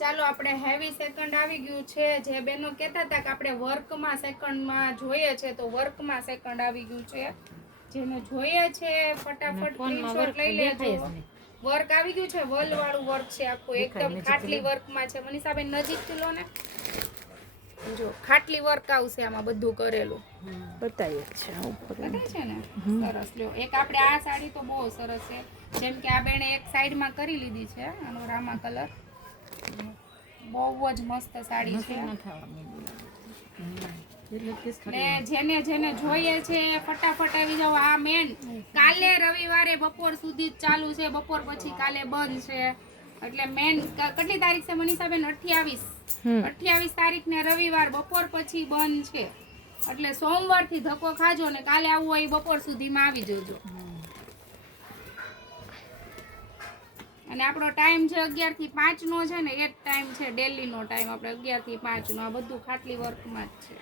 ચાલો આપણે heavy second આવી ગયું છે. જે બેનો કહેતા હતા કે આપણે વર્કમાં સેકન્ડમાં જોઈએ છે, તો વર્કમાં સેકન્ડ આવી ગયું છે. જેને જોઈએ છે ફટાફટ સ્ક્રીનશોટ લઈ લેજો. વર્ક આવી ગયું છે, વલ વાળું વર્ક છે, આખું એકદમ ખાટલી વર્કમાં છે. મનીષાબેન નજીક લો ને, જો ખાટલી વર્ક આવશે આમાં બધું કરેલું. બતાવીએ છે બતાવે છે ને, સરસ. લ્યો એક આપણે આ સાડી તો બહુ સરસ છે. જેમ કે આ બેને એક સાઈડમાં કરી લીધી છે, આનો રામા કલર. બહુ જ મસ્ત સાડી છે. ને જેને જેને જોઈએ છે ફટાફટ આવી જાવ. આ મેન કાલે રવિવારે બપોર સુધી જ ચાલુ છે, બપોર પછી કાલે બંધ છે. એટલે મેન કેટલી તારીખ છે મનીષાબેન? 28 તારીખને રવિવાર બપોર પછી બંધ છે. એટલે સોમવારથી ધક્કો ખાજો ને કાલે આવવું હોય બપોર સુધીમાં આવી જજો. અને આપણો ટાઈમ છે 11 થી 5 નો છે ને, એ જ ટાઈમ છે ડેલી નો ટાઈમ. આપણે 11 થી 5 નો. આ બધું ખાટલી વર્કમાં જ છે.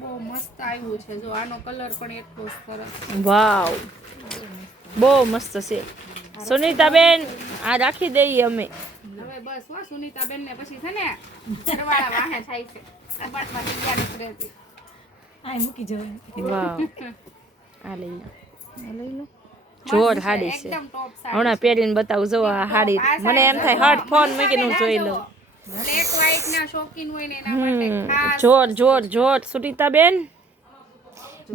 બહુ મસ્ત આવ્યું છે. જો આનો કલર પણ એટલો સરસ. વાવ, બહુ મસ્ત છે. સુનીતાબેન આ રાખી દઈએ અમે. હવે બસ હો સુનીતાબેન ને પછી છે ને સરવાળા વાહે થાય છે. કબાટમાં જગ્યા નથી રહેતી. આ મૂકી જવું. વાવ, આ લઈ લો, આ લઈ લો. જોર હાડી છે. હમણાં પહેરીને બતાવું. જો આ હાડી મને એમ થાય હટ ફોન મૂકીને હું જોઈ લઉં. બ્લેક વ્હાઈટ ના શોખીન હોય ને એના માટે ખાસ. જોર જોર જોર. સુનીતાબેન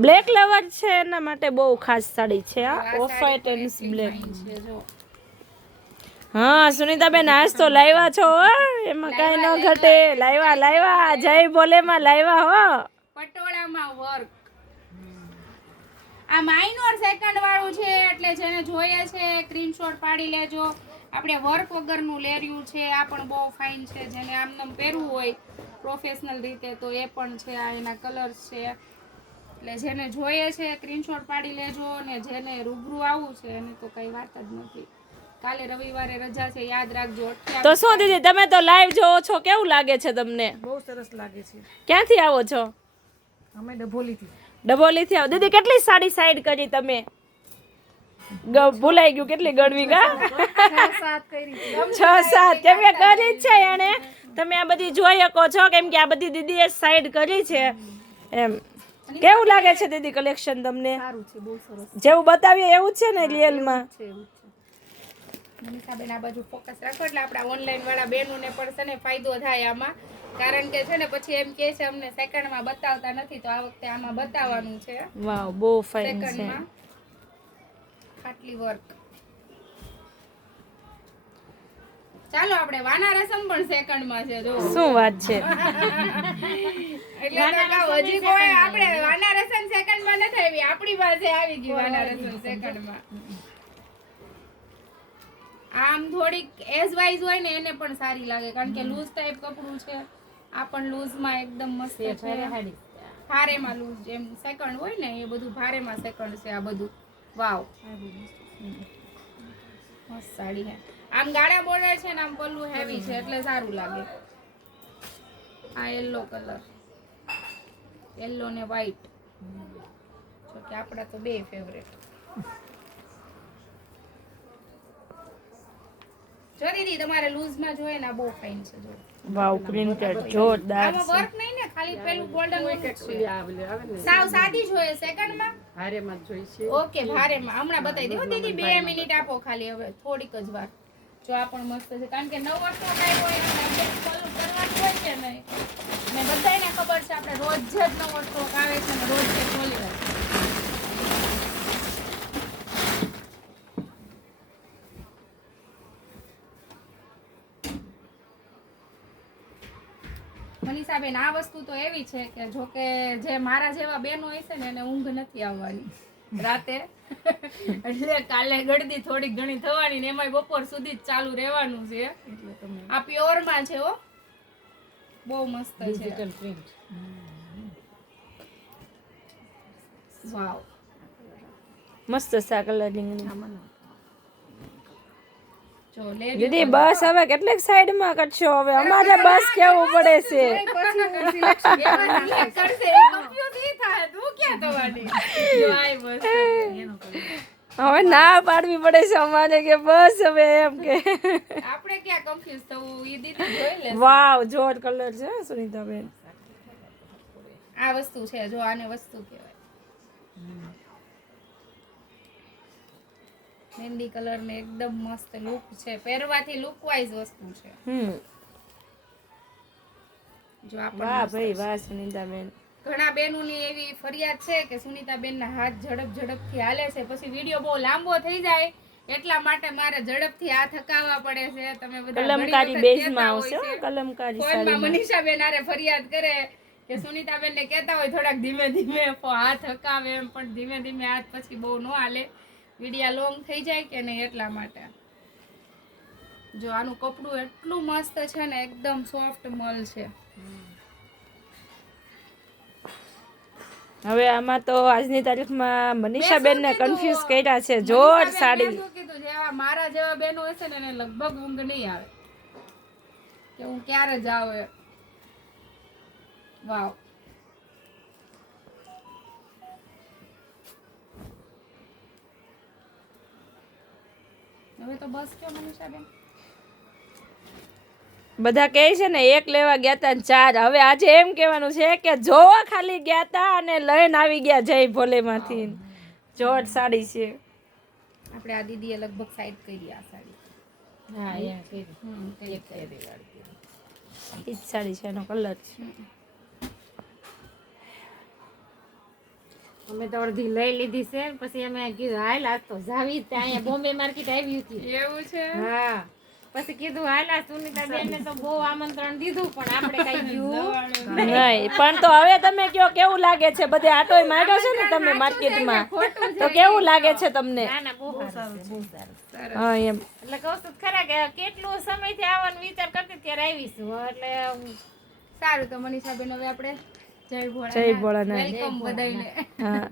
બ્લેક લવર છે એના માટે બહુ ખાસ સાડી છે. આ ઓફ વ્હાઈટ એન્ડ બ્લેક. હા સુનીતાબેન આજ તો લાવ્યા છો હો, એમાં કઈ ન ઘટે. લાવ્યા જય ભોલે માં લાવ્યા હો. પટોળામાં વર્ક. આ માઇનોર સેકન્ડ વાળું છે, એટલે જેને જોઈએ છે સ્ક્રીનશોટ પાડી લેજો. આપણે વર્ક વગરનું લેર્યું છે. આ પણ બહુ ફાઇન છે. જેને આમનામ પહેરવું હોય પ્રોફેશનલ રીતે તો એ પણ છે. આ એના કલર્સ છે. એટલે જેને જોઈએ છે સ્ક્રીનશોટ પાડી લેજો. ને જેને રૂબરૂ આવવું છે એની તો કઈ વાત જ નથી. કાલે રવિવારે રજા છે, યાદ રાખજો. તો શું દીદી તમે તો લાઈવ જોવો છો, કેવું લાગે છે તમને? બહુ સરસ લાગે છે. ક્યાંથી આવો છો? અમે ડભોલીથી. ડબોલીથી આવો. દીદી કેટલી સાડી સાઈડ કરી તમે? ભૂલાઈ ગયું કેટલી ગણવી ગા? 6-7 કેમ કે કરી જ છે એને. તમે આ બધી જોઈ શકો છો, કેમ કે આ બધી દીદીએ સાઈડ કરી છે એમ. કેવું લાગે છે દીદી કલેક્શન તમને? સારું છે, બહુ સરસ જેવું બતાવીએ એવું જ છે ને રિયલમાં? છે, એવું છે. મનીષાબેન આ બાજુ ફોકસ રાખો એટલે આપણા ઓનલાઈન વાળા બહેનોને પણ છે ને ફાયદો થાય આમાં. કારણ કે છે ને પછી એમ કહે છે અમને સેકન્ડમાં બતાવતા નથી, તો આ વખતે આમાં બતાવવાનું છે. વાવ, બહુ ફાઇન છે. સેકન્ડમાં ખાટલી વર્ક. ચાલો આપણે વાના રસમ પણ સેકન્ડમાં છે. જો શું વાત છે. એટલે હજી કોઈ આપણે વાના રસમ સેકન્ડમાં નથી આવી, આપણી પાસે આવી ગઈ વાના રસમ સેકન્ડમાં. આમ થોડીક એજ વાઇઝ હોય ને એને પણ સારી લાગે, કારણ કે લૂઝ ટાઈપ કપડું છે. આ પણ લૂઝમાં એકદમ મસ્ત છે. ભારેમાં લૂઝ જેમ સેકન્ડ હોય ને એ બધું ભારેમાં સેકન્ડ છે આ બધું. વાવ, મસ્ત સાડી છે. આમ ગાળા બોર્ડર છે ને આમ પલ્લું હેવી છે એટલે સારું લાગે. આ યલો કલર, યલો ને વ્હાઈટ, જો કે આપણા તો બે ફેવરેટ. જો દીદી તમારે લૂઝમાં જોઈએ ને બહુ ફાઇન છે. જો વાવ, પ્રિન્ટેડ જોરદાર આમાં છે. વર્ક નહીં ને, ખાલી પેલું ગોલ્ડન વર્ક છે. સાવ સાદી જોઈએ સેકન્ડમાં. ભારેમાં જોઈ છે. ઓકે, ભારેમાં હમણાં બતાવી દો દીદી. 2 મિનિટ આપો ખાલી, હવે થોડીક જ વાર. જો આ પણ મસ્ત છે, કારણ કે નવો સ્ટોક આવ્યો હોય અને અપડેટ કરવાનું હોય છે ને, ને બધાને ખબર છે આપણે રોજ જ નવો સ્ટોક આવે છે ને રોજ જ ખોલી હોય. મનીષાબેન આ વસ્તુ તો એવી છે કે જો કે જે મારા જેવા બેનો હોય છે ને એને ઊંઘ નથી આવવાની રાતે. એટલે કાલે ગળદી થોડીક ઘણી થવાની ને એમાંય બપોર સુધી જ ચાલુ રહેવાનું છે. આ પ્યોરમાં છે હો, બહુ મસ્ત છે. Digital print. વાવ, મસ્ત છે કલરિંગ. જો લેડી દીદી બસ હવે કેટલીક સાઈડમાં કરશો? હવે અમારે બસ કેવું પડે છે. હવે ના પાડવી પડે છે અમારે કે બસ હવે એમ કે આપણે ક્યાં કન્ફ્યુઝ થવું, ઈ દીદી જોઈ લે. વાવ જોર કલર છે સુનીતાબેન. આ વસ્તુ છે, જો આને વસ્તુ કહેવાય. મહેંદી કલર ને એકદમ મસ્ત લુક છે, પહેરવાથી લુક વાઇઝ વસ્તુ છે. જો આ પણ વાહ મસ્ત ભાઈ છે. વાહ સુનીતાબેન. ઘણા બહેનોની એવી ફરિયાદ છે કે સુનીતાબેનના હાથ ઝડપથી હાલે છે, પછી વિડીયો બહુ લાંબો થઈ જાય એટલા માટે મારે ઝડપથી હાથ હકાવવા પડે છે. તમે બધા કલમકારી ઘણી વખત બેઝમાં કહેતા હોય આવશે છે. કલમકારી ફોનમાં સાડીમાં. મનીષાબેન આરે ફરિયાદ કરે કે સુનીતાબેન ને કહેતા હોય થોડાક ધીમે ધીમે હાથ હકાવે એમ, પણ ધીમે ધીમે હાથ પછી બહુ ન હાલે, વિડિયા લોંગ થઈ જાય કે નહીં એટલા માટે. જો આનું કપડું એટલું મસ્ત છે ને, એકદમ સોફ્ટ મલ છે. હવે આમાં તો આજની તારીખમાં મનીષાબેન ને કન્ફ્યુઝ કર્યા છે. જોર સાડી. મેં શું કીધું, જેવા મારા જેવા બહેનો હશે ને એને લગભગ ઊંઘ નહીં આવે કે હું ક્યારે જાઉં એ. વાવ. હવે તો બસ કયો મનીષાબેન. બધા કહે છે ને એક લેવા ગયા તા ને 4. હવે આજે એમ કહેવાનું છે કે જોવા ખાલી ગયા તા અને લઈને આવી ગયા જય ભોલેમાંથી. જોર સાડી છે. આપણે આ દીદીએ લગભગ સાઈડ કરી આ સાડી. હા યા છે. એક સાઈડ. ઈ જ સાડી છે, એનો કલર છે. અમે તો અડધી લઈ લીધી છે, પછી અમે કીધું હાલ આજ તો જાવી જ અહીંયા બોમ્બે માર્કેટ આવી હતી. એવું છે. હા પછી કીધું હાલ આ સુનીતાબેન ને તો બહુ આમંત્રણ દીધું પણ આપણે કઈ ગયું નહીં પણ તો હવે તમે કયો કેવું લાગે છે? બધે આટોય માંડ્યો છે ને તમે માર્કેટમાં, તો કેવું લાગે છે તમને? ના ના બહુ સારું છે, બહુ સારું. હા એમ એટલે કહું છું ખરા કે કેટલું સમયથી આવવાનો વિચાર કરતી ત્યારે આવીશું, એટલે સારું તો મનીષાબેન હવે આપણે જય ભોળાનાથ. જય ભોળાનાથ. વેલકમ બધાયને. હા